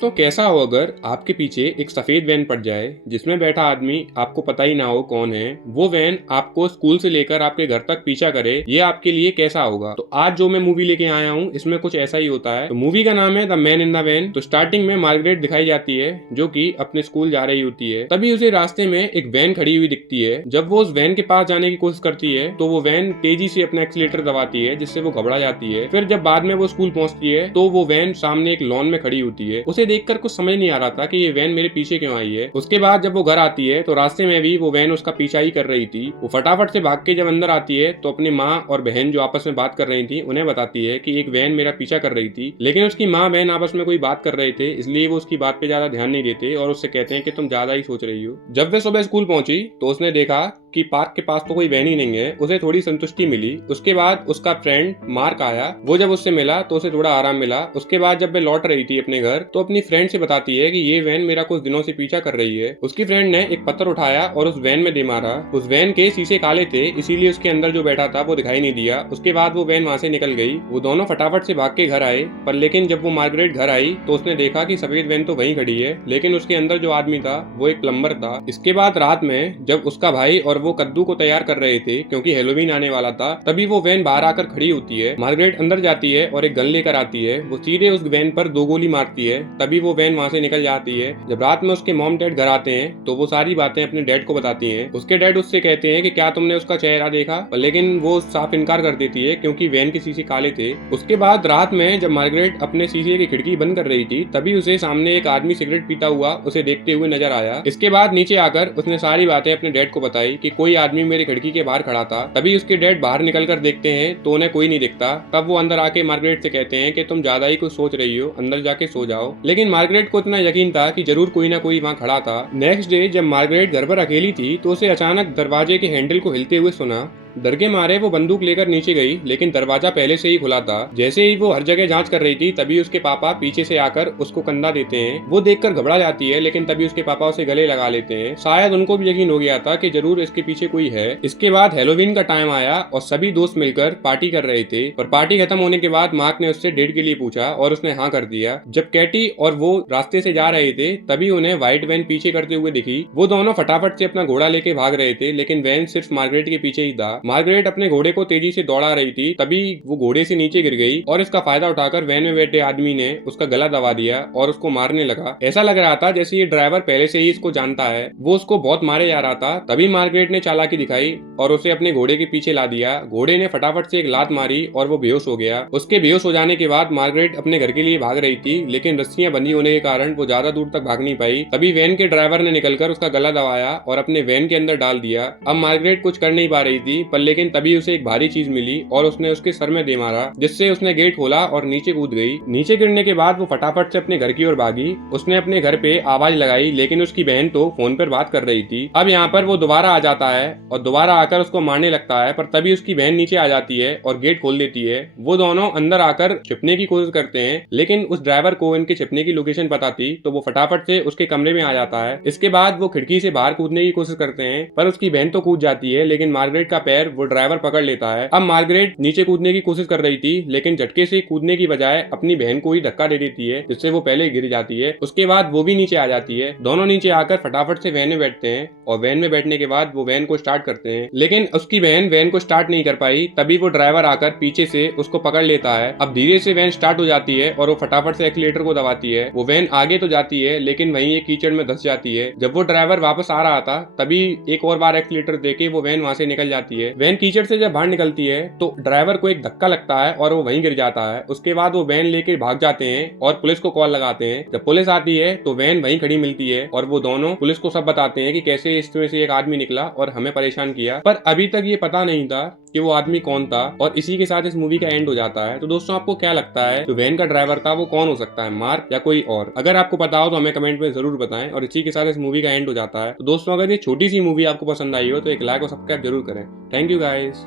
तो कैसा हो अगर आपके पीछे एक सफेद वैन पड़ जाए जिसमें बैठा आदमी आपको पता ही ना हो कौन है। वो वैन आपको स्कूल से लेकर आपके घर तक पीछा करे, ये आपके लिए कैसा होगा। तो आज जो मैं मूवी लेके आया हूँ इसमें कुछ ऐसा ही होता है। तो मूवी का नाम है the man in the van. तो स्टार्टिंग में मार्गरेट दिखाई जाती है जो कि अपने स्कूल जा रही होती है। तभी उसे रास्ते में एक वैन खड़ी हुई दिखती है। जब वो उस वैन के पास जाने की कोशिश करती है तो वो वैन तेजी से अपना एक्सीलेटर दबाती है जिससे वो घबरा जाती है। फिर जब बाद में वो स्कूल पहुंचती है तो वो वैन सामने एक लॉन में खड़ी होती है। उसे देखकर कुछ समझ नहीं आ रहा था कि ये वैन मेरे पीछे क्यों आई है। उसके बाद जब वो घर आती है तो रास्ते में भी वो वैन उसका पीछा ही कर रही थी। वो फटाफट से भाग के जब अंदर आती है तो अपनी माँ और बहन जो आपस में बात कर रही थी उन्हें बताती है कि एक वैन मेरा पीछा कर रही थी। लेकिन उसकी माँ बहन आपस में कोई बात कर रहे थे इसलिए वो उसकी बात पे ज्यादा ध्यान नहीं देते और उससे कहते हैं कि तुम ज्यादा ही सोच रही हो। जब वे सुबह स्कूल पहुंची तो उसने देखा कि पार्क के पास तो कोई वैन ही नहीं है। उसे थोड़ी संतुष्टि मिली। उसके बाद उसका फ्रेंड मार्क आया। वो जब उससे मिला तो उसे थोड़ा आराम मिला। उसके बाद जब वे लौट रही थी अपने घर तो अपनी फ्रेंड से बताती है कि ये वैन मेरा कुछ दिनों से पीछा कर रही है। उसकी फ्रेंड ने एक पत्थर उठाया और उस वैन में दे मारा। उस वैन के शीशे काले थे इसीलिए उसके अंदर जो बैठा था वो दिखाई नहीं दिया। उसके बाद वो वैन वहां से निकल गई। वो दोनों फटाफट से भाग के घर आए। पर लेकिन जब वो मार्गरेट घर आई तो उसने देखा कि सफेद वैन तो वहीं खड़ी है लेकिन उसके अंदर जो आदमी था वो एक प्लम्बर था। इसके बाद रात में जब उसका भाई और वो कद्दू को तैयार कर रहे थे क्योंकि हेलोवीन आने वाला था, तभी वो वैन बाहर आकर खड़ी होती है। मार्गरेट अंदर जाती है और एक गन लेकर आती है। वो सीधे उस वैन पर 2 गोली मारती है। तभी वो वैन वहां से निकल जाती है। जब रात में उसके मॉम डैड घर आते हैं तो वो सारी बातें अपने डैड को बताती हैं। उसके डैड उससे कहते हैं कि क्या तुमने उसका चेहरा देखा, लेकिन वो साफ इनकार कर देती है क्योंकि वैन के शीशे काले थे। उसके बाद रात में जब मार्गरेट अपने शीशे की खिड़की बंद कर रही थी तभी उसे सामने एक आदमी सिगरेट पीता हुआ उसे देखते हुए नजर आया। इसके बाद नीचे आकर उसने सारी बातें अपने डैड को बताई कि कोई आदमी मेरी खिड़की के बाहर खड़ा था। तभी उसके डैड बाहर निकलकर देखते हैं तो उन्हें कोई नहीं दिखता। तब वो अंदर आके मार्गरेट से कहते हैं कि तुम ज्यादा ही कुछ सोच रही हो, अंदर जाके सो जाओ। लेकिन मार्गरेट को इतना यकीन था कि जरूर कोई ना कोई वहाँ खड़ा था। नेक्स्ट डे जब मार्गरेट घर पर अकेली थी तो उसे अचानक दरवाजे के हैंडल को हिलते हुए सुना। डर के मारे वो बंदूक लेकर नीचे गई लेकिन दरवाजा पहले से ही खुला था। जैसे ही वो हर जगह जांच कर रही थी तभी उसके पापा पीछे से आकर उसको कंधा देते हैं। वो देखकर घबरा जाती है लेकिन तभी उसके पापा उसे गले लगा लेते हैं। शायद उनको भी यकीन हो गया था कि जरूर इसके पीछे कोई है। इसके बाद हेलोवीन का टाइम आया और सभी दोस्त मिलकर पार्टी कर रहे थे। पर पार्टी खत्म होने के बाद मार्क ने उससे डेट के लिए पूछा और उसने हाँ कर दिया। जब कैटी और वो रास्ते से जा रहे थे तभी उन्हें व्हाइट वैन पीछे करते हुए दिखी। वो दोनों फटाफट से अपना घोड़ा लेके भाग रहे थे लेकिन वैन सिर्फ मार्गरेट के पीछे ही था। मार्गरेट अपने घोड़े को तेजी से दौड़ा रही थी तभी वो घोड़े से नीचे गिर गई और इसका फायदा उठाकर वैन में बैठे आदमी ने उसका गला दबा दिया और उसको मारने लगा। ऐसा लग रहा था जैसे ये ड्राइवर पहले से ही इसको जानता है। वो उसको बहुत मारे जा रहा था। तभी मार्गरेट ने चालाकी दिखाई और उसे अपने घोड़े के पीछे ला दिया। घोड़े ने फटाफट से एक लात मारी और वो बेहोश हो गया। उसके बेहोश हो जाने के बाद मार्गरेट अपने घर के लिए भाग रही थी लेकिन रस्सियां बंधी होने के कारण वो ज्यादा दूर तक भाग नहीं पाई। तभी वैन के ड्राइवर ने निकलकर उसका गला दबाया और अपने वैन के अंदर डाल दिया। अब मार्गरेट कुछ कर नहीं पा रही थी पर लेकिन तभी उसे एक भारी चीज मिली और उसने उसके सर में दे मारा जिससे उसने गेट खोला और नीचे कूद गई। नीचे गिरने के बाद वो फटाफट से अपने घर की ओर भागी। उसने अपने घर पे आवाज लगाई लेकिन उसकी बहन तो फोन पर बात कर रही थी। अब यहाँ पर वो दोबारा आ जाता है और दोबारा आकर उसको मारने लगता है पर तभी उसकी बहन नीचे आ जाती है और गेट खोल देती है। वो दोनों अंदर आकर छिपने की कोशिश करते हैं लेकिन उस ड्राइवर को इनके छिपने की लोकेशन पता थी तो वो फटाफट से उसके कमरे में आ जाता है। इसके बाद वो खिड़की से बाहर कूदने की कोशिश करते हैं पर उसकी बहन तो कूद जाती है लेकिन मार्गरेट का पैर वो ड्राइवर पकड़ लेता है। अब मार्गरेट नीचे कूदने की कोशिश कर रही थी लेकिन झटके से कूदने की बजाय अपनी बहन को ही धक्का दे देती है जिससे वो पहले गिर जाती है। उसके बाद वो भी नीचे आ जाती है। दोनों नीचे आकर फटाफट से वैन में बैठते हैं और वैन में बैठने के बाद वो वैन को स्टार्ट करते हैं लेकिन उसकी बहन वैन को स्टार्ट नहीं कर पाई। तभी वो ड्राइवर आकर पीछे से उसको पकड़ लेता है। अब धीरे से वैन स्टार्ट हो जाती है और वो फटाफट से एक्सीलेटर को दबाती है। वो वैन आगे तो जाती है लेकिन वहीं एक कीचड़ में धंस जाती है। जब वो ड्राइवर वापस आ रहा था तभी एक और बार एक्सीलेटर देके वो वैन वहां से निकल जाती है। वैन कीचड़ से जब बाहर निकलती है तो ड्राइवर को एक धक्का लगता है और वो वहीं गिर जाता है। उसके बाद वो वैन लेके भाग जाते हैं और पुलिस को कॉल लगाते हैं। जब पुलिस आती है तो वैन वहीं खड़ी मिलती है और वो दोनों पुलिस को सब बताते हैं कि कैसे इसमें से एक आदमी निकला और हमें परेशान किया। पर अभी तक ये पता नहीं था कि वो आदमी कौन था और इसी के साथ इस मूवी का एंड हो जाता है। तो दोस्तों आपको क्या लगता है जो वैन का ड्राइवर था वो कौन हो सकता है, मार्क या कोई और? अगर आपको पता हो तो हमें कमेंट में जरूर बताएं। और इसी के साथ इस मूवी का एंड हो जाता है। तो दोस्तों अगर ये छोटी सी मूवी आपको पसंद आई हो तो एक लाइक और सब्सक्राइब जरूर करें। Thank you guys.